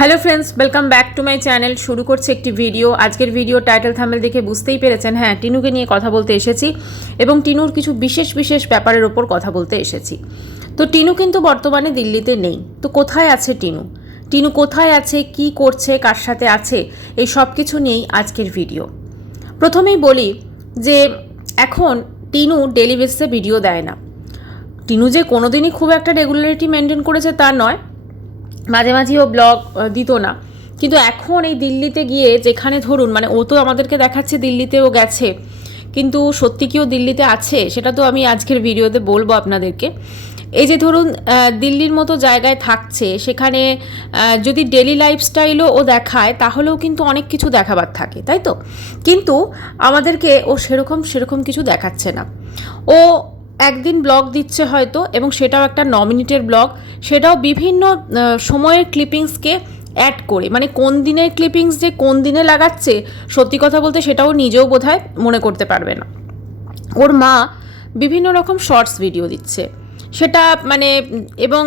Hello friends, welcome back to my channel. শুরু করছে একটি ভিডিও। আজকের ভিডিও টাইটেল থাম্বনেল দেখে বুঝতেই পেরেছেন, হ্যাঁ, টিনুকে নিয়ে কথা বলতে এসেছি এবং টিনুর কিছু বিশেষ বিশেষ ব্যাপারের ওপর কথা বলতে এসেছি। তো টিনু কিন্তু বর্তমানে দিল্লিতে নেই। তো কোথায় আছে টিনু? টিনু কোথায় আছে, কি করছে, কার সাথে আছে, এই সব কিছু নিয়েই আজকের ভিডিও। প্রথমেই বলি যে এখন টিনু ডেলি বেসিসে ভিডিও দেয় না। টিনু যে কোনোদিনই খুব একটা রেগুলারিটি মেনটেন করেছে তা নয়, মাঝে মাঝেও ব্লগ দিত না, কিন্তু এখন এই দিল্লিতে গিয়ে যেখানে ধরুন ও তো আমাদেরকে দেখাচ্ছে দিল্লিতেও গেছে, কিন্তু সত্যি কি ও দিল্লিতে আছে সেটা তো আমি আজকের ভিডিওতে বলবো আপনাদেরকে। এই যে ধরুন দিল্লির মতো জায়গায় থাকছে, সেখানে যদি ডেলি লাইফস্টাইলও ও দেখায় তাহলেও কিন্তু অনেক কিছু দেখাবার থাকে, তাই তো? কিন্তু আমাদেরকে ও সেরকম কিছু দেখাচ্ছে না। ও একদিন ব্লগ দিচ্ছে হয়তো, এবং সেটাও একটা নমিনেটেড ব্লগ, সেটাও বিভিন্ন সময়ের ক্লিপিংসকে অ্যাড করে, কোন দিনের ক্লিপিংস যে কোন দিনে লাগাচ্ছে সত্যি কথা বলতে সেটাও নিজেও বোধহয় মনে করতে পারবে না। ওর মা বিভিন্ন রকম শর্টস ভিডিও দিচ্ছে, সেটা এবং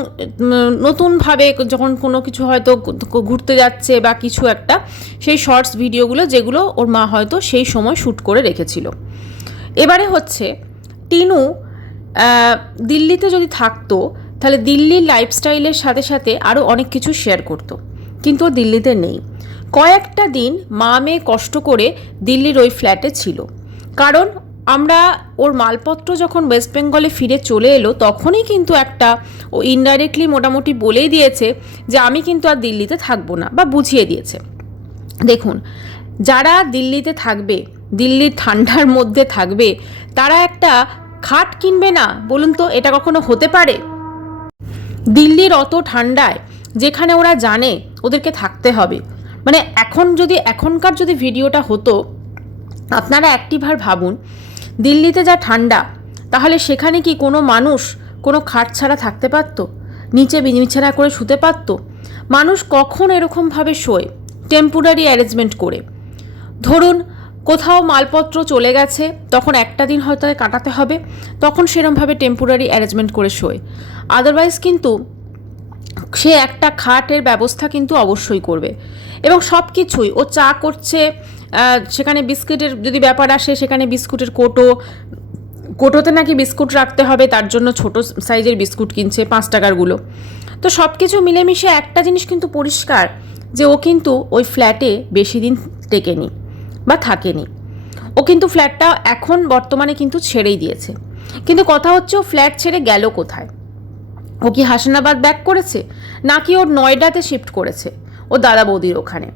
নতুনভাবে যখন কোনো কিছু হয়তো ঘুরতে যাচ্ছে বা কিছু একটা, সেই শর্টস ভিডিওগুলো যেগুলো ওর মা হয়তো সেই সময় শ্যুট করে রেখেছিল। এবারে হচ্ছে টিনু দিল্লিতে যদি থাকতো তাহলে দিল্লির লাইফস্টাইলের সাথে সাথে আরও অনেক কিছু শেয়ার করতো, কিন্তু ও দিল্লিতে নেই। কয়েকটা দিন মা মেয়ে কষ্ট করে দিল্লির ওই ফ্ল্যাটে ছিল, কারণ আমরা ওর মালপত্র যখন ওয়েস্ট বেঙ্গলে ফিরে চলে এলো তখনই কিন্তু একটা ও ইনডাইরেক্টলি মোটামুটি বলেই দিয়েছে যে আমি কিন্তু আর দিল্লিতে থাকবো না, বা বুঝিয়ে দিয়েছে। দেখুন, যারা দিল্লিতে থাকবে, দিল্লির ঠান্ডার মধ্যে থাকবে, তারা একটা খাট কিনবে না? বলুন তো, এটা কখনো হতে পারে? দিল্লির অত ঠান্ডায় যেখানে ওরা জানে ওদেরকে থাকতে হবে, এখনকার যদি ভিডিওটা হতো, আপনারা একটিবার ভাবুন, দিল্লিতে যা ঠান্ডা, তাহলে সেখানে কি কোনো মানুষ কোনো খাট ছাড়া থাকতে পারত? নিচে বিছানা করে শুতে পারত? মানুষ কখন এরকমভাবে শোয় টেম্পোরারি অ্যারেঞ্জমেন্ট করে? ধরুন কোথাও মালপত্র চলে গেছে, তখন একটা দিন হয়তো কাটাতে হবে, তখন সেরমভাবে টেম্পোরারি অ্যারেঞ্জমেন্ট করে শোয়। আদারওয়াইজ কিন্তু সে একটা খাটের ব্যবস্থা কিন্তু অবশ্যই করবে। এবং সব কিছুই ও চা করছে, সেখানে বিস্কুটের যদি ব্যাপার আসে, সেখানে বিস্কুটের কোটোতে নাকি বিস্কুট রাখতে হবে, তার জন্য ছোট সাইজের বিস্কুট কিনছে 5 টাকারগুলো। তো সব কিছু মিলেমিশে একটা জিনিস কিন্তু পরিষ্কার, যে ও কিন্তু ওই ফ্ল্যাটে বেশি দিন টেকেনি বা থাকেনি। ও কিন্তু ফ্ল্যাটটা এখন বর্তমানে কিন্তু ছেড়েই দিয়েছে। কিন্তু কথা হচ্ছে, ও ফ্ল্যাট ছেড়ে গেল কোথায়? ও কি হাসানাবাদ ব্যাক করেছে, নাকি ওর নয়ডাতে শিফট করেছে ও দাদা বৌদির ওখানে?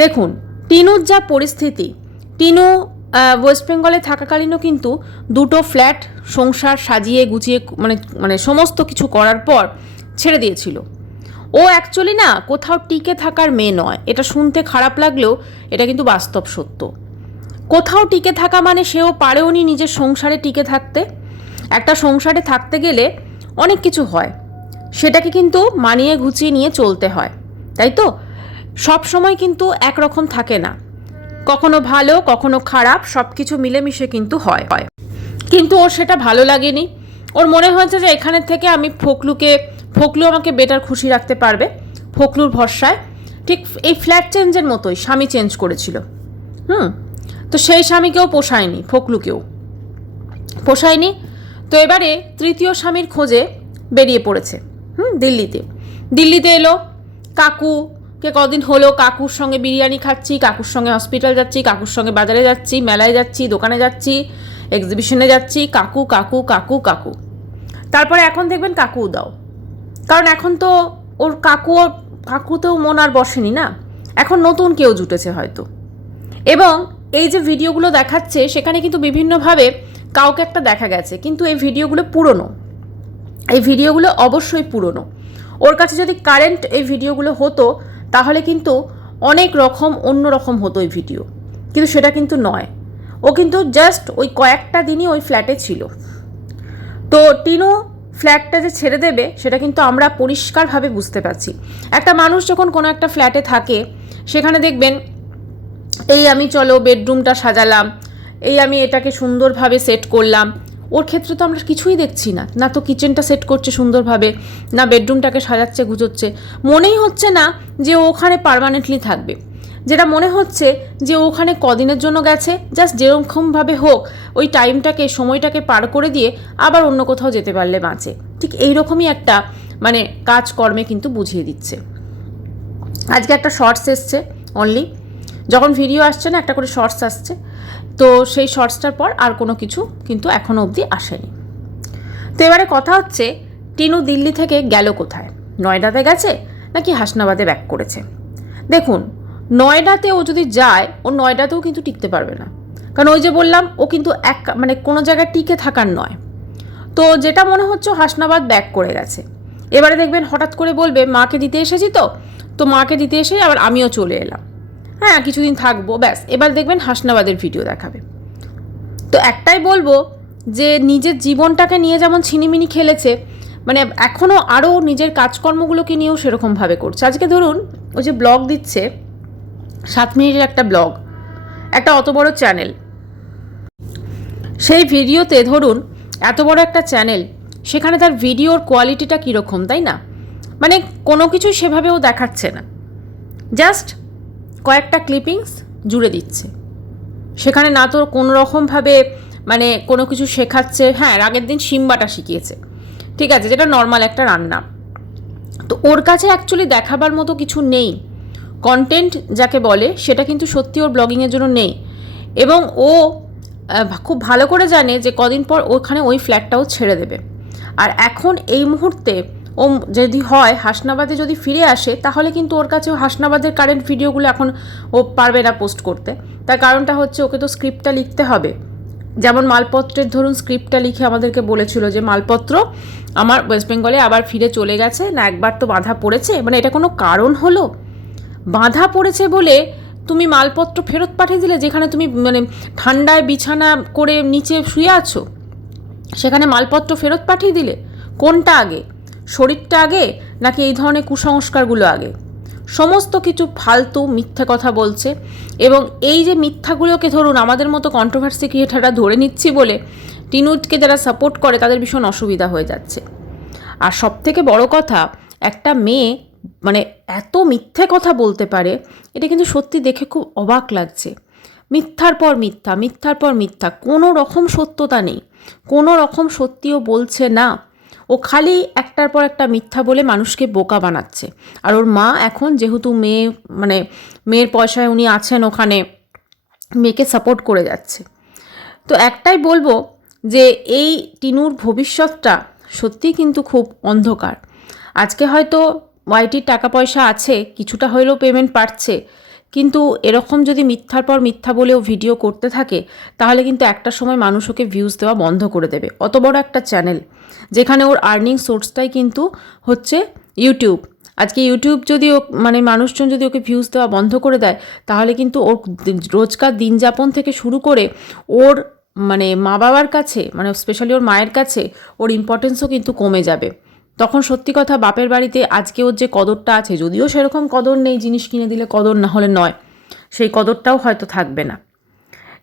দেখুন, টিনুর যা পরিস্থিতি, টিনু ওয়েস্ট বেঙ্গলে থাকাকালীনও কিন্তু দুটো ফ্ল্যাট সংসার সাজিয়ে গুছিয়ে সমস্ত কিছু করার পর ছেড়ে দিয়েছিল। ও অ্যাকচুয়ালি না কোথাও টিকে থাকার মেয়ে নয়, এটা শুনতে খারাপ লাগলেও এটা কিন্তু বাস্তব সত্য। কোথাও টিকে থাকা সেও পারেওনি নিজের সংসারে টিকে থাকতে। একটা সংসারে থাকতে গেলে অনেক কিছু হয়, সেটাকে কিন্তু মানিয়ে গুছিয়ে নিয়ে চলতে হয়, তাই তো? সব সময় কিন্তু একরকম থাকে না, কখনো ভালো কখনো খারাপ, সব কিছু মিলেমিশে কিন্তু হয়। কিন্তু ওর সেটা ভালো লাগেনি। ওর মনে হয়েছে যে এখানের থেকে আমি ফকলু আমাকে বেটার খুশি রাখতে পারবে। ফকলুর ভরসায়, ঠিক এই ফ্ল্যাট চেঞ্জের মতোই স্বামী চেঞ্জ করেছিল। তো সেই স্বামীকেও পোষায়নি, ফকলুকেও পোষায়নি। তো এবারে তৃতীয় স্বামীর খোঁজে বেরিয়ে পড়েছে দিল্লিতে এলো। কাকুকে কদিন হলো কাকুর সঙ্গে বিরিয়ানি খাচ্ছি, কাকুর সঙ্গে হসপিটাল যাচ্ছি, কাকুর সঙ্গে বাজারে যাচ্ছি, মেলায় যাচ্ছি, দোকানে যাচ্ছি, এক্সিবিশনে যাচ্ছি, কাকু কাকু কাকু কাকু। তারপরে এখন দেখবেন কাকু দাও, কারণ এখন তো ওর কাকুতেও মন আর বসেনি না, এখন নতুন কেউ জুটেছে হয়তো। এবং এই যে ভিডিওগুলো দেখাচ্ছে, সেখানে কিন্তু বিভিন্নভাবে কাউকে একটা দেখা গেছে, কিন্তু এই ভিডিওগুলো পুরনো, এই ভিডিওগুলো অবশ্যই পুরনো। ওর কাছে যদি কারেন্ট এই ভিডিওগুলো হতো তাহলে কিন্তু অনেক রকম অন্যরকম হতো এই ভিডিও, কিন্তু সেটা কিন্তু নয়। ও কিন্তু জাস্ট ওই কয়েকটা দিনই ওই ফ্ল্যাটে ছিল। তো টিনু ফ্ল্যাটটা যে ছেড়ে দেবে সেটা কিন্তু আমরা পরিষ্কারভাবে বুঝতে পারছি। একটা মানুষ যখন কোনো একটা ফ্ল্যাটে থাকে, সেখানে দেখবেন এই আমি চলো বেডরুমটা সাজালাম, এই আমি এটাকে সুন্দরভাবে সেট করলাম, ওর ক্ষেত্রে তো আমরা কিছুই দেখছি না, না তো কিচেনটা সেট করছে সুন্দরভাবে, না বেডরুমটাকে সাজাচ্ছে গুছোচ্ছে। মনেই হচ্ছে না যে ও ওখানে পার্মানেন্টলি থাকবে, যেটা মনে হচ্ছে যে ওখানে কদিনের জন্য গেছে, জাস্ট যেরকমভাবে হোক ওই টাইমটাকে সময়টাকে পার করে দিয়ে আবার অন্য কোথাও যেতে পারলে বাঁচে। ঠিক এইরকমই একটা মানে কাজকর্মে কিন্তু বুঝিয়ে দিচ্ছে। আজকে একটা শর্টস এসছে অনলি, যখন ভিডিও আসছে না একটা করে শর্টস আসছে, তো সেই শর্টসটার পর আর কোনো কিছু কিন্তু এখনও অবধি আসেনি। তো এবারে কথা হচ্ছে টিনু দিল্লি থেকে গেল কোথায়? নয়ডাতে গেছে নাকি হাসনাবাদে ব্যাক করেছে? দেখুন, নয়ডাতে ও যদি যায়, ও নয়ডাতেও কিন্তু টিকতে পারবে না, কারণ ওই যে বললাম ও কিন্তু মানে কোনো জায়গায় টিকে থাকার নয়। তো যেটা মনে হচ্ছে হাসনাবাদ ব্যাক করে গেছে। এবারে দেখবেন হঠাৎ করে বলবে মাকে দিতে এসেছি, তো মাকে দিতে এসে আবার আমিও চলে এলাম, হ্যাঁ কিছুদিন থাকবো, ব্যাস এবার দেখবেন হাসনাবাদের ভিডিও দেখাবে। তো একটাই বলবো যে নিজের জীবনটাকে নিয়ে যেমন ছিনিমিনি খেলেছে, মানে এখনও আরও নিজের কাজকর্মগুলোকে নিয়েও সেরকমভাবে করছে। আজকে ধরুন ওই যে ব্লগ দিচ্ছে 7 মিনিটের একটা ব্লগ, একটা অত বড় চ্যানেল, সেই ভিডিওতে ধরুন এত বড় একটা চ্যানেল, সেখানে তার ভিডিওর কোয়ালিটিটা কীরকম, তাই না? মানে কোনো কিছুই সেভাবেও দেখাচ্ছে না, জাস্ট কয়েকটা ক্লিপিংস জুড়ে দিচ্ছে। সেখানে না তো কোনো রকমভাবে মানে কোনো কিছু শেখাচ্ছে, হ্যাঁ আগের দিন সিম্বাটা শিখিয়েছে, ঠিক আছে, যেটা নর্মাল একটা রান্না। তো ওর কাছে অ্যাকচুয়ালি দেখাবার মতো কিছু নেই, কন্টেন্ট যাকে বলে সেটা কিন্তু সত্যি ওর ব্লগিংয়ের জন্য নেই। এবং ও খুব ভালো করে জানে যে কদিন পর ওখানে ওই ফ্ল্যাটটাও ছেড়ে দেবে। আর এখন এই মুহূর্তে ও যদি হয় হাসনাবাদে যদি ফিরে আসে, তাহলে কিন্তু ওর কাছেও হাসনাবাদের কারেন্ট ভিডিওগুলো এখন ও পারবে না পোস্ট করতে। তার কারণটা হচ্ছে ওকে তো স্ক্রিপ্টটা লিখতে হবে। যেমন মালপত্রের ধরুন স্ক্রিপ্টটা লিখে আমাদেরকে বলেছিল যে মালপত্র আমার ওয়েস্ট বেঙ্গলে আবার ফিরে চলে গেছে, না একবার তো বাঁধা পড়েছে, মানে এটা কোনো কারণ হলো? বাঁধা পড়েছে বলে তুমি মালপত্র ফেরত পাঠিয়ে দিলে, যেখানে তুমি মানে ঠান্ডায় বিছানা করে নিচে শুয়ে আছো, সেখানে মালপত্র ফেরত পাঠিয়ে দিলে? কোনটা আগে, শরীরটা আগে নাকি এই ধরনের কুসংস্কারগুলো আগে? সমস্ত কিছু ফালতু মিথ্যে কথা বলছে। এবং এই যে মিথ্যাগুলোকে ধরুন আমাদের মতো কন্ট্রোভার্সি ক্রিয়েটাররা ধরে নিচ্ছি বলে টিনুকে যারা সাপোর্ট করে তাদের ভীষণ অসুবিধা হয়ে যাচ্ছে। আর সবথেকে বড় কথা, একটা মেয়ে মানে এত মিথ্যে কথা বলতে পারে, এটা কিন্তু সত্যি দেখে খুব অবাক লাগছে। মিথ্যার পর মিথ্যা, মিথ্যার পর মিথ্যা, কোনো রকম সত্যতা নেই, কোনো রকম সত্যিও বলছে না। ও খালি একটার পর একটা মিথ্যা বলে মানুষকে বোকা বানাচ্ছে। আর ওর মা এখন যেহেতু মেয়ে মানে মেয়ের পয়সায় উনি আছেন ওখানে, মেয়েকে সাপোর্ট করে যাচ্ছে। তো একটাই বলবো যে এই টিনুর ভবিষ্যৎটা সত্যিই কিন্তু খুব অন্ধকার। আজকে হয়তো ওয়াইটির টাকা পয়সা আছে, কিছুটা হলেও পেমেন্ট পাচ্ছে, কিন্তু এরকম যদি মিথ্যার পর মিথ্যা বলেও ভিডিও করতে থাকে, তাহলে কিন্তু একটা সময় মানুষ ওকে ভিউজ দেওয়া বন্ধ করে দেবে। অত বড় একটা চ্যানেল, যেখানে ওর আর্নিং সোর্সটাই কিন্তু হচ্ছে ইউটিউব। আজকে ইউটিউব যদি ও মানে মানুষজন যদি ওকে ভিউজ দেওয়া বন্ধ করে দেয়, তাহলে কিন্তু ওর রোজকার দিন যাপন থেকে শুরু করে ওর মানে মা বাবার কাছে, মানে স্পেশালি ওর মায়ের কাছে ওর ইম্পর্টেন্সও কিন্তু কমে যাবে। তখন সত্যি কথা বাপের বাড়িতে আজকে ওর যে কদরটা আছে, যদিও সেরকম কদর নেই, জিনিস কিনে দিলে কদর না হলে নয়, সেই কদরটাও হয়তো থাকবে না।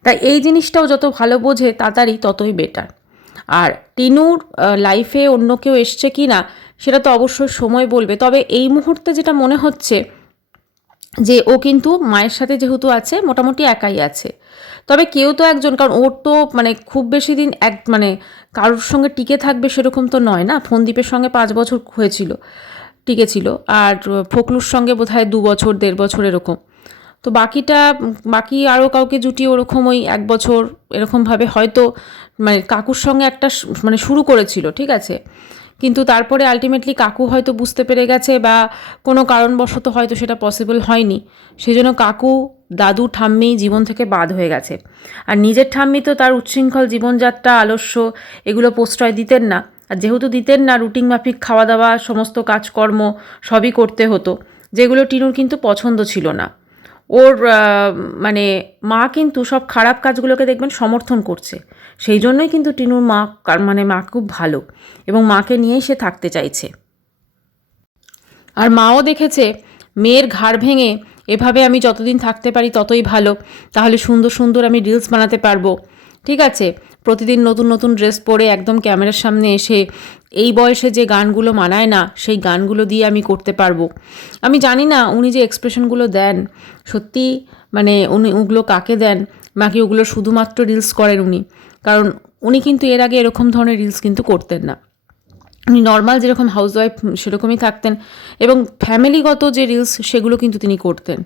তাই এই জিনিসটাও যত ভালো বোঝে তাড়াতাড়ি ততই বেটার। আর টিনুর লাইফে অন্য কেউ এসছে কি না সেটা তো অবশ্যই সময় বলবে। তবে এই মুহূর্তে যেটা মনে হচ্ছে যে ও কিন্তু মায়ের সাথে যেহেতু আছে মোটামুটি একাই আছে। তবে কেউ তো একজন, কারণ ওর তো মানে খুব বেশি দিন মানে কারোর সঙ্গে টিকে থাকবে সেরকম তো নয় না। ফোনদীপের সঙ্গে 5 বছর হয়েছিল, টিকেছিল, আর ফকলুর সঙ্গে বোধহয় 2 বছর 1.5 বছর এরকম। তো বাকি আরও কাউকে জুটিয়ে ওরকম ওই 1 বছর এরকমভাবে হয়তো মানে কাকুর সঙ্গে একটা মানে শুরু করেছিল, ঠিক আছে, কিন্তু তারপরে আলটিমেটলি কাকু হয়তো বুঝতে পেরে গেছে বা কোনো কারণবশত হয়তো সেটা পসিবল হয়নি, সেই জন্য কাকু দাদু ঠাম্মি জীবন থেকে বাদ হয়ে গেছে। আর নিজের ঠাম্মি তো তার উচ্ছৃঙ্খল জীবনযাত্রা আলস্য এগুলো প্রশ্রয় দিতেন না। আর যেহেতু দিতেন না, রুটিন মাফিক খাওয়া দাওয়া সমস্ত কাজকর্ম সবই করতে হতো, যেগুলো টিনুর কিন্তু পছন্দ ছিল না। ওর মানে মা কিন্তু সব খারাপ কাজগুলোকে দেখবেন সমর্থন করছে, সেই জন্যই কিন্তু টিনুর মা মানে মা খুব ভালো এবং মাকে নিয়েই সে থাকতে চাইছে। আর মাও দেখেছে মেয়ের ঘাড় ভেঙে এভাবে আমি যতদিন থাকতে পারি ততই ভালো, তাহলে সুন্দর সুন্দর আমি রিলস বানাতে পারবো, ঠিক আছে, প্রতিদিন নতুন নতুন ড্রেস পরে একদম ক্যামেরার সামনে এসে এই বয়সে যে গানগুলো মানায় না সেই গানগুলো দিয়ে আমি করতে পারবো। আমি জানি না উনি যে এক্সপ্রেশনগুলো দেন সত্যি মানে উনি ওগুলো কাকে দেন, নাকি ওগুলো শুধুমাত্র রিলস করেন উনি, কারণ উনি কিন্তু এর আগে এরকম ধরনের রিলস কিন্তু করতেন না। উনি নর্মাল যেরকম হাউসওয়াইফ সেরকমই থাকতেন এবং ফ্যামিলিগত যে রিলস সেগুলো কিন্তু তিনি করতেন।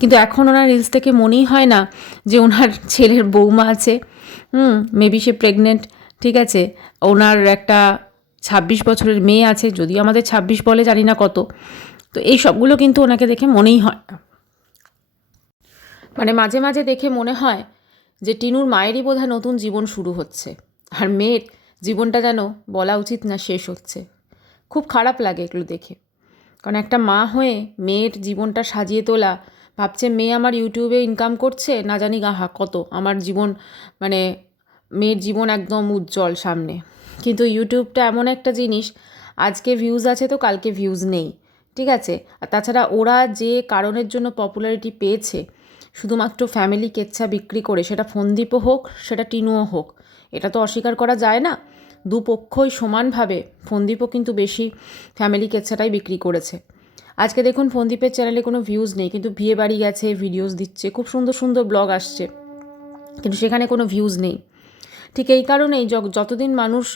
কিন্তু এখন ওনার রিলস থেকে মনেই হয় না যে ওনার ছেলের বৌমা আছে, মেবি সে প্রেগনেন্ট, ঠিক আছে, ওনার একটা 26 বছরের মেয়ে আছে, যদিও আমাদের 26 বলে জানি না কত। তো এই সবগুলো কিন্তু ওনাকে দেখে মনেই হয় না। মানে মাঝে মাঝে দেখে মনে হয় যে টিনুর মায়েরই বোধহয় নতুন জীবন শুরু হচ্ছে, আর মেয়ের জীবনটা যেন বলা উচিত না শেষ হচ্ছে। খুব খারাপ লাগে এগুলো দেখে, কারণ একটা মা হয়ে মেয়ের জীবনটা সাজিয়ে তোলা, ভাবছে মেয়ে আমার ইউটিউবে ইনকাম করছে, না জানি গাহা কত, আমার জীবন মানে মেয়ের জীবন একদম উজ্জ্বল সামনে। কিন্তু ইউটিউবটা এমন একটা জিনিস, আজকে ভিউজ আছে তো কালকে ভিউজ নেই, ঠিক আছে। আর তাছাড়া ওরা যে কারণের জন্য পপুলারিটি পেয়েছে, শুধুমাত্র ফ্যামিলি কেচ্ছা বিক্রি করে, সেটা ফন্দীপও হোক সেটা টিনুও হোক, এটা তো অস্বীকার করা যায় না। দুপক্ষই সমানভাবে, ফন্দীপও কিন্তু বেশি ফ্যামিলি কেচ্ছাটাই বিক্রি করেছে। আজকে দেখুন ফন্দীপের চ্যানেলে কোনো ভিউজ নেই, কিন্তু বিয়ে বাড়ি গেছে, ভিডিওস দিচ্ছে, খুব সুন্দর সুন্দর ব্লগ আসছে, কিন্তু সেখানে কোনো ভিউজ নেই। ঠিক এই কারণেই যতদিন মানুষ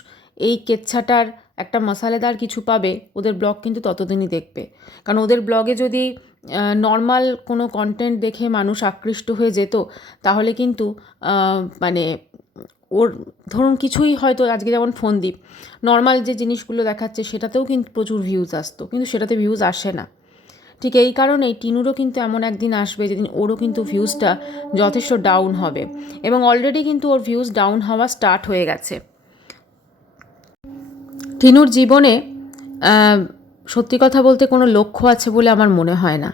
এই কেচ্ছাটার একটা মশালেদার কিছু পাবে, ওদের ব্লগ কিন্তু ততদিনই দেখবে। কারণ ওদের ব্লগে যদি নর্মাল কোনো কন্টেন্ট দেখে মানুষ আকৃষ্ট হয়ে যেত, তাহলে কিন্তু মানে ওর ধরুন কিছুই হয়তো, আজকে যেমন ফন্দীপ নর্মাল যে জিনিসগুলো দেখাচ্ছে সেটাতেও কিন্তু প্রচুর ভিউজ আসতো, কিন্তু সেটাতে ভিউজ আসে না। ঠিক এই কারণেই টিনুরও কিন্তু এমন একদিন আসবে যেদিন ওরও কিন্তু ভিউজটা যথেষ্ট ডাউন হবে, এবং অলরেডি কিন্তু ওর ভিউজ ডাউন হওয়া স্টার্ট হয়ে গেছে। টিনুর জীবনে সত্যি কথা বলতে কোনো লক্ষ্য আছে বলে আমার মনে হয় না।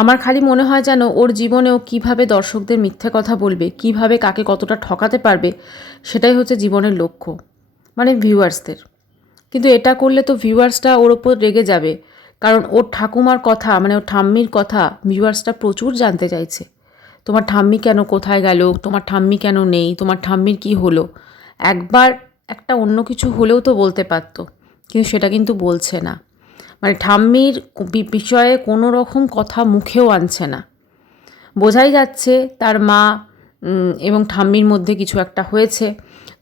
আমার খালি মনে হয় যেন ওর জীবনেও কীভাবে দর্শকদের মিথ্যে কথা বলবে, কিভাবে কাকে কতটা ঠকাতে পারবে, সেটাই হচ্ছে জীবনের লক্ষ্য, মানে ভিউয়ার্সদের। কিন্তু এটা করলে তো ভিউয়ার্সটা ওর ওপর রেগে যাবে, কারণ ওর ঠাকুমার কথা, মানে ওর ঠাম্মির কথা ভিউয়ার্সটা প্রচুর জানতে চাইছে। তোমার ঠাম্মি কেন কোথায় গেল, তোমার ঠাম্মি কেন নেই, তোমার ঠাম্মির কি হলো। একবার একটা অন্য কিছু হলেও তো বলতে পারতো, কিন্তু সেটা কিন্তু বলছে না। মানে ঠাম্মির বিষয়ে কোনো রকম কথা মুখেও আনছে না। বোঝাই যাচ্ছে তার মা এবং ঠাম্মির মধ্যে কিছু একটা হয়েছে,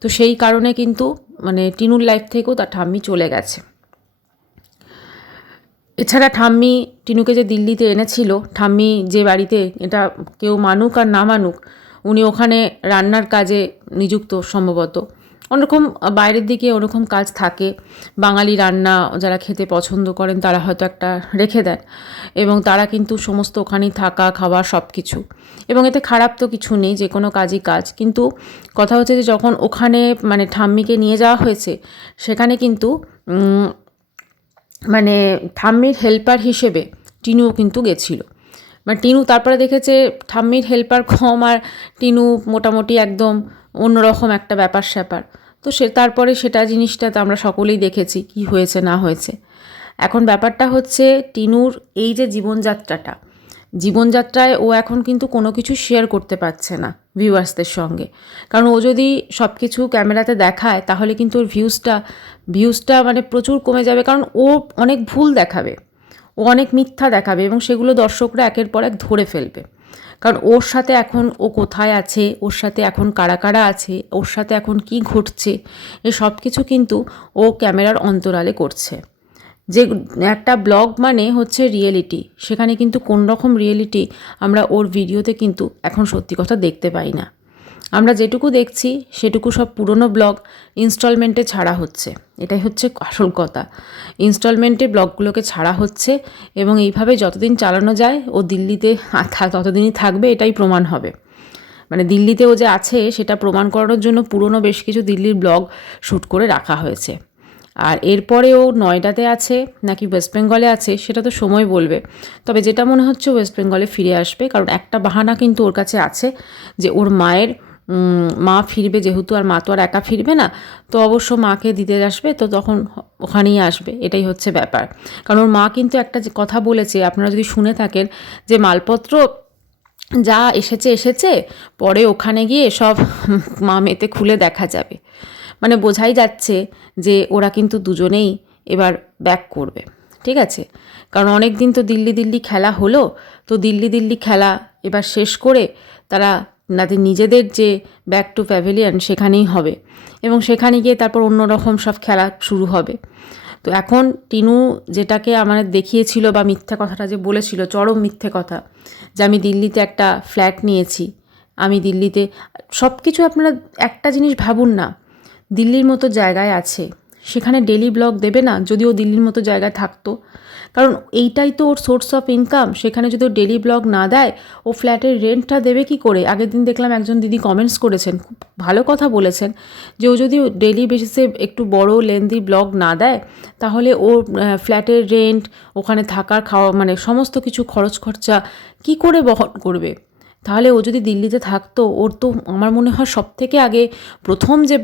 তো সেই কারণে কিন্তু মানে টিনুর লাইফ থেকেও তার ঠাম্মি চলে গেছে। এছাড়া ঠাম্মি টিনুকে যে দিল্লিতে এনেছিল, ঠাম্মি যে বাড়িতে, এটা কেউ মানুক আর না মানুক, উনি ওখানে রান্নার কাজে নিযুক্ত সম্ভবত, ওরকম বাইরের দিকে ওরকম কাজ থাকে। বাঙালি রান্না যারা খেতে পছন্দ করেন তারা হয়তো একটা রেখে দেন, এবং তারা কিন্তু সমস্ত ওখানেই থাকা খাওয়া সব কিছু, এবং এতে খারাপ তো কিছু নেই, যে কোনো কাজই কাজ। কিন্তু কথা হচ্ছে যে যখন ওখানে মানে ঠাম্মিকে নিয়ে যাওয়া হয়েছে, সেখানে কিন্তু মানে ঠাম্মির হেল্পার হিসেবে টিনুও কিন্তু গেছিল। মানে টিনু তারপরে দেখেছে ঠাম্মির হেল্পার কম, আর টিনু মোটামুটি একদম অন্যরকম একটা ব্যাপার স্যাপার। তো তারপরে সেটা জিনিসটা তো আমরা সকলেই দেখেছি কি হয়েছে না হয়েছে। এখন ব্যাপারটা হচ্ছে টিনুর এই যে জীবনযাত্রায় ও এখন কিন্তু কোনো কিছু শেয়ার করতে পারছে না ভিউয়ার্সদের সঙ্গে, কারণ ও যদি সব কিছু ক্যামেরাতে দেখায় তাহলে কিন্তু ওর ভিউজটা মানে প্রচুর কমে যাবে, কারণ ও অনেক ভুল দেখাবে, ও অনেক মিথ্যা দেখাবে, এবং সেগুলো দর্শকরা একের পর এক ধরে ফেলবে। কারণ ওর সাথে এখন ও কোথায় আছে, ওর সাথে এখন কারা কারা আছে, ওর সাথে এখন কি ঘটছে, এই সব কিছু কিন্তু ও ক্যামেরার অন্তরালে করছে। যে একটা ব্লগ মানে হচ্ছে রিয়েলিটি, সেখানে কিন্তু কোন রকম রিয়েলিটি আমরা ওর ভিডিওতে কিন্তু এখন সত্যি কথা দেখতে পাই না। আমরা যেটুকু দেখছি সেটুকু সব পুরনো ব্লগ ইনস্টলমেন্টে ছাড়া হচ্ছে, এটাই হচ্ছে আসল কথা। ইনস্টলমেন্টে ব্লগগুলোকে ছাড়া হচ্ছে, এবং এইভাবে যতদিন চালানো যায় ও দিল্লিতে ততদিনই থাকবে, এটাই প্রমাণ হবে। মানে দিল্লিতে ও যে আছে সেটা প্রমাণ করানোর জন্য পুরনো বেশ কিছু দিল্লির ব্লগ শ্যুট করে রাখা হয়েছে। আর এরপরে ও নয়ডাতে আছে নাকি ওয়েস্ট বেঙ্গলে আছে সেটা তো সময় বলবে, তবে যেটা মনে হচ্ছে ওয়েস্ট বেঙ্গলে ফিরে আসবে, কারণ একটা বাহানা কিন্তু ওর কাছে আছে যে ওর মায়ের মা ফিরবে, যেহেতু আর মা তো আর একা ফিরবে না, তো অবশ্য মাকে দিতে আসবে, তো তখন ওখানেই আসবে, এটাই হচ্ছে ব্যাপার। কারণ ওর মা কিন্তু একটা কথা বলেছে, আপনারা যদি শুনে থাকেন, যে মালপত্র যা এসেছে এসেছে, পরে ওখানে গিয়ে সব মা মেতে খুলে দেখা যাবে। মানে বোঝাই যাচ্ছে যে ওরা কিন্তু দুজনেই এবার ব্যাক করবে, ঠিক আছে? কারণ অনেক দিন তো দিল্লি দিল্লি খেলা হলো, তো দিল্লি দিল্লি খেলা এবার শেষ করে তারা তাদের নিজেদের যে ব্যাক টু প্যাভিলিয়ন সেখানেই হবে, এবং সেখানে গিয়ে তারপর অন্যরকম সব খেলা শুরু হবে। তো এখন টিনু যেটাকে আমাদের দেখিয়েছিল বা মিথ্যে কথাটা যে বলেছিল, চরম মিথ্যে কথা, যে আমি দিল্লিতে একটা ফ্ল্যাট নিয়েছি, আমি দিল্লিতে সব কিছু। আপনারা একটা জিনিস ভাবুন না, দিল্লির মতো জায়গায় আছে, সেখানে ডেলি ব্লগ দেবে না যদি ও দিল্লির মতো জায়গায় থাকতো? কারণ এইটাই তো ওর সোর্স অফ ইনকাম। সেখানে যদি ও ডেলি ব্লগ না দেয়, ও ফ্ল্যাটের রেন্টটা দেবে কি করে? আগের দিন দেখলাম একজন দিদি কমেন্টস করেছেন, খুব ভালো কথা বলেছেন, যে ও যদি ডেলি বেসিসে একটু বড় লেন্দি ব্লগ না দেয়, তাহলে ওর ফ্ল্যাটের রেন্ট, ওখানে থাকার খাওয়া, মানে সমস্ত কিছু খরচ খরচা কী করে বহন করবে? তাহলে ও যদি দিল্লিতে থাকতো, ওর তো আমার মনে হয় সব থেকে আগে প্রথম যে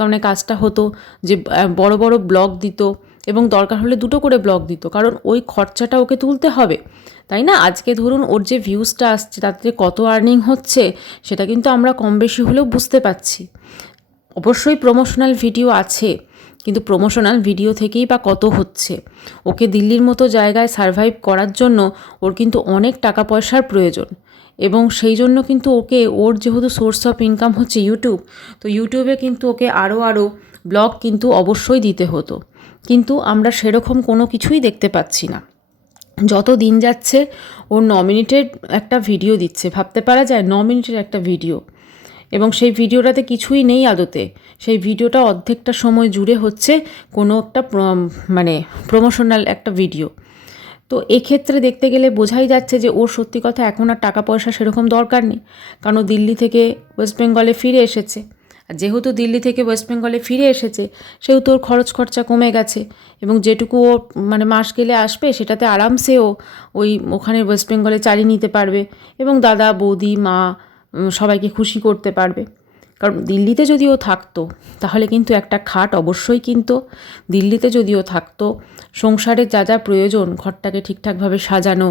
মানে কাজটা হতো, যে বড় বড় ব্লগ দিত, এবং দরকার হলে 2টো করে ব্লগ দিত, কারণ ওই খরচাটা ওকে তুলতে হবে, তাই না? আজকে ধরুন ওর যে ভিউজটা আসছে, তাতে কত আর্নিং হচ্ছে সেটা কিন্তু আমরা কম বেশি হলেও বুঝতে পারছি। অবশ্যই প্রমোশনাল ভিডিও আছে, কিন্তু প্রমোশনাল ভিডিও থেকেই বা কত হচ্ছে? ওকে দিল্লির মতো জায়গায় সারভাইভ করার জন্য ওর কিন্তু অনেক টাকা পয়সার প্রয়োজন, এবং সেই জন্য কিন্তু ওকে, ওর যেহেতু সোর্স অফ ইনকাম হচ্ছে ইউটিউব, তো ইউটিউবে কিন্তু ওকে আরও ব্লগ কিন্তু অবশ্যই দিতে হতো, কিন্তু আমরা সেরকম কোনো কিছুই দেখতে পাচ্ছি না। যত দিন যাচ্ছে ওর 9 মিনিটের একটা ভিডিও দিচ্ছে, ভাবতে পারা যায় 9 মিনিটের একটা ভিডিও, এবং সেই ভিডিওটাতে কিছুই নেই আদতে। সেই ভিডিওটা অর্ধেকটা সময় জুড়ে হচ্ছে কোনো একটা মানে প্রমোশনাল একটা ভিডিও। তো এক্ষেত্রে দেখতে গেলে বোঝাই যাচ্ছে যে ওর সত্যি কথা এখন আর টাকা পয়সা সেরকম দরকার নেই, কারণ ও দিল্লি থেকে ওয়েস্ট বেঙ্গলে ফিরে এসেছে। আর যেহেতু দিল্লি থেকে ওয়েস্ট বেঙ্গলে ফিরে এসেছে, সেহেতু ওর খরচ খরচা কমে গেছে, এবং যেটুকু ও মানে মাস গেলে আসবে, সেটাতে আরামসে ও ওই ওখানে ওয়েস্ট বেঙ্গলে চালিয়ে নিতে পারবে, এবং দাদা বৌদি মা সবাইকে খুশি করতে পারবে। কারণ দিল্লিতে যদিও থাকতো, তাহলে কিন্তু একটা খাট অবশ্যই কিনতো। দিল্লিতে যদিও থাকতো, সংসারের যা যা প্রয়োজন, ঘরটাকে ঠিকঠাকভাবে সাজানো,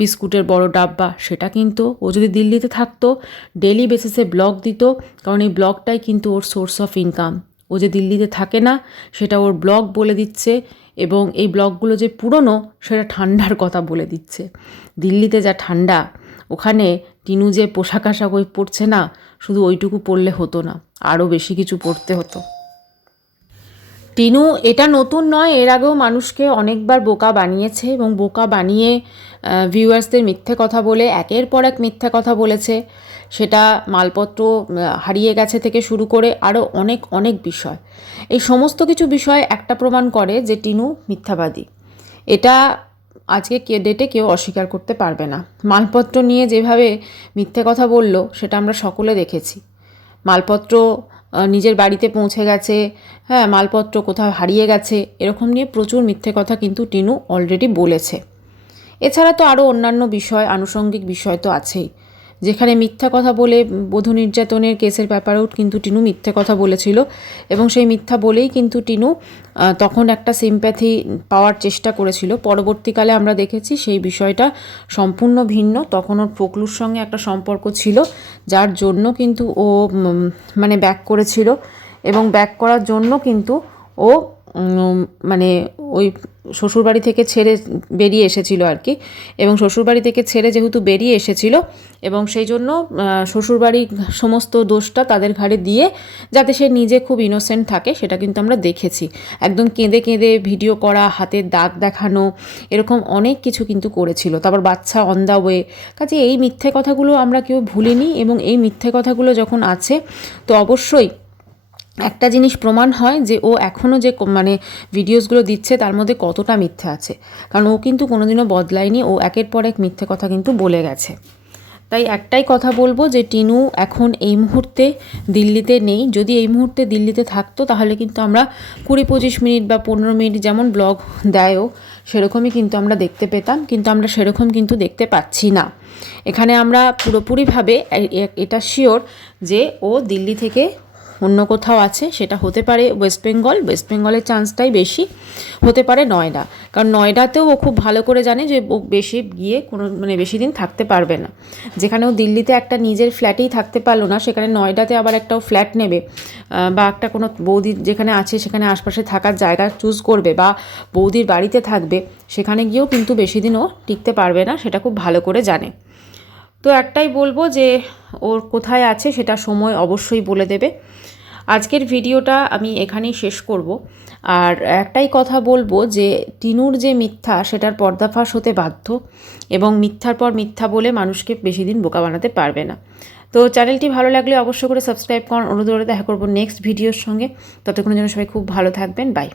বিস্কুটের বড় ডাব্বা, সেটা কিন্তু ও যদি দিল্লিতে থাকতো, ডেলি বেসিসে ব্লগ দিত, কারণ এই ব্লগটাই কিন্তু ওর সোর্স অফ ইনকাম। ও যে দিল্লিতে থাকে না, সেটা ওর ব্লগ বলে দিচ্ছে, এবং এই ব্লগগুলো যে পুরনো, সেটা ঠান্ডার কথা বলে দিচ্ছে। দিল্লিতে যা ঠান্ডা, ওখানে টিনু যে পোশাক আশাক ওই পরছে না, শুধু ওইটুকু পরলে হতো না, আরও বেশি কিছু পরতে হতো। টিনু এটা নতুন নয়, এর আগেও মানুষকে অনেকবার বোকা বানিয়েছে, এবং বোকা বানিয়ে ভিউয়ার্সদের মিথ্যে কথা বলে একের পর এক মিথ্যে কথা বলেছে। সেটা মালপত্র হারিয়ে গেছে থেকে শুরু করে আরও অনেক অনেক বিষয়। এই সমস্ত কিছু বিষয় একটা প্রমাণ করে যে টিনু মিথ্যাবাদী। এটা আজকে ডেটে কেউ অস্বীকার করতে পারবে না। মালপত্র নিয়ে যেভাবে মিথ্যে কথা বলল, সেটা আমরা সকলে দেখেছি। মালপত্র নিজের বাড়িতে পৌঁছে গেছে, হ্যাঁ, মালপত্র কোথাও হারিয়ে গেছে, এরকম নিয়ে প্রচুর মিথ্যে কথা কিন্তু টিনু অলরেডি বলেছে। এছাড়া তো আরও অন্যান্য বিষয়, আনুষঙ্গিক বিষয় তো আছেই, যেখানে মিথ্যা কথা বলে বধূ নির্যাতনের কেসের ব্যাপারেও কিন্তু টিনু মিথ্যে কথা বলেছিল, এবং সেই মিথ্যা বলেই কিন্তু টিনু তখন একটা সিম্প্যাথি পাওয়ার চেষ্টা করেছিল। পরবর্তীকালে আমরা দেখেছি সেই বিষয়টা সম্পূর্ণ ভিন্ন। তখন ওর ফোকলুর সঙ্গে একটা সম্পর্ক ছিল, যার জন্য কিন্তু ও মানে ব্যাক করেছিল, এবং ব্যাক করার জন্য কিন্তু ও মানে ওই শ্বশুরবাড়ি থেকে ছেড়ে বেরিয়ে এসেছিল আর কি। এবং শ্বশুরবাড়ি থেকে ছেড়ে যেহেতু বেরিয়ে এসেছিল, এবং সেই জন্য শ্বশুরবাড়ির সমস্ত দোষটা তাদের ঘাড়ে দিয়ে যাতে সে নিজে খুব ইনোসেন্ট থাকে, সেটা কিন্তু আমরা দেখেছি। একদম কেঁদে কেঁদে ভিডিও করা, হাতের দাগ দেখানো, এরকম অনেক কিছু কিন্তু করেছিল। তারপর বাচ্চা অন দ্য ওয়ে। কাজে এই মিথ্যে কথাগুলো আমরা কেউ ভুলিনি, এবং এই মিথ্যে কথাগুলো যখন আছে, তো অবশ্যই একটা জিনিস প্রমাণ হয় যে ও এখনও যে মানে ভিডিওসগুলো দিচ্ছে, তার মধ্যে কতটা মিথ্যে আছে। কারণ ও কিন্তু কোনোদিনও বদলায়নি, ও একের পর এক মিথ্যে কথা কিন্তু বলে গেছে। তাই একটাই কথা বলবো যে টিনু এখন এই মুহূর্তে দিল্লিতে নেই। যদি এই মুহূর্তে দিল্লিতে থাকতো, তাহলে কিন্তু আমরা 20-25 মিনিট বা 15 মিনিট যেমন ব্লগ দেয়ও, সেরকমই কিন্তু আমরা দেখতে পেতাম, কিন্তু আমরা সেরকম কিন্তু দেখতে পাচ্ছি না। এখানে আমরা পুরোপুরিভাবে এটা শিওর যে ও দিল্লি থেকে অন্য কোথাও আছে, সেটা হতে পারে ওয়েস্ট বেঙ্গল। ওয়েস্ট বেঙ্গলের চান্সটাই বেশি, হতে পারে নয়ডা, কারণ নয়ডাতেও ও খুব ভালো করে জানে যে ও বেশি গিয়ে কোনো বেশি দিন থাকতে পারবে না। যেখানে ও দিল্লিতে একটা নিজের ফ্ল্যাটেই থাকতে পারলো না, সেখানে নয়ডাতে আবার একটাও ফ্ল্যাট নেবে বা একটা কোনো বৌদি যেখানে আছে সেখানে আশপাশে থাকার জায়গা চুজ করবে বা বৌদির বাড়িতে থাকবে, সেখানে গিয়েও কিন্তু বেশি দিন ও টিকতে পারবে না, সেটা খুব ভালো করে জানে। তো একটাই বলবো যে ওর কোথায় আছে সেটা সময় অবশ্যই বলে দেবে। আজকের ভিডিওটা আমি এখানেই শেষ করব। আর একটাই কথা বলবো যে টিনুর যে মিথ্যা সেটার পর্দাফাশ হতে বাধ্য, এবং মিথ্যার পর মিথ্যা বলে মানুষকে বেশি দিন বোকা বানাতে পারবে না। তো চ্যানেলটি ভালো লাগলে অবশ্যই করে সাবস্ক্রাইব করুন। অনুরোধ করে দেখা করবো নেক্সট ভিডিওর সঙ্গে। ততক্ষণের জন্য সবাই খুব ভালো থাকবেন। বাই।